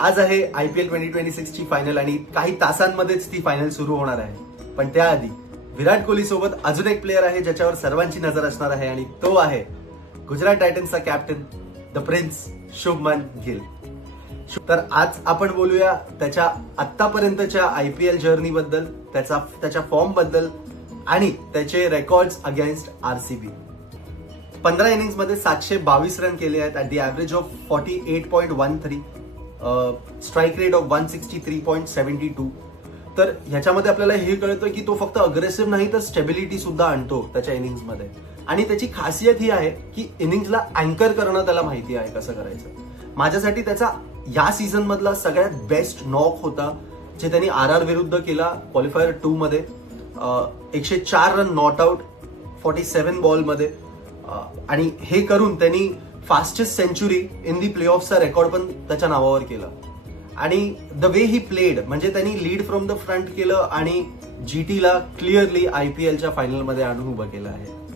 आज आहे IPL 2026 ची फायनल आणि काही तासांमध्येच ती फायनल सुरू होणार आहे. पण त्याआधी विराट कोहली सोबत अजून एक प्लेअर आहे ज्याच्यावर सर्वांची नजर असणार आहे आणि तो आहे गुजरात टायटन्सचा captain the prince Shubman Gill. तर आज आपण बोलूया त्याच्या आतापर्यंतच्या IPL जर्नी बद्दल, त्याच्या फॉर्म बद्दल आणि त्याचे रेकॉर्ड्स अगेन्स्ट RCB. 15 इनिंग्स मध्ये 722 रन केले आहेत at the average of 48.13, strike rate of 163.72. तर ह्याच्यामध्ये आपल्याला हे कळतं की तो फक्त अग्रेसिव्ह नाही तर स्टेबिलिटी सुद्धा आणतो त्याच्या इनिंग्स मध्ये. आणि त्याची खासियत ही आहे की इनिंग्सला अँकर करणं त्याला माहिती आहे कसं करायचं. माझ्यासाठी त्याचा या सीझन मधला सगळ्यात बेस्ट नॉक होता जे त्यांनी RR विरुद्ध केला क्वालिफायर 2 मध्ये. 104 रन नॉट आउट 47 बॉल मध्ये, आणि हे करून त्यांनी fastest century in the play ऑफचा रेकॉर्ड पण त्याच्या नावावर केला. आणि द वे ही प्लेड, म्हणजे त्यांनी लीड फ्रॉम द फ्रंट केलं आणि GT ला क्लिअरली IPLच्या फायनलमध्ये आणून उभं केलं आहे.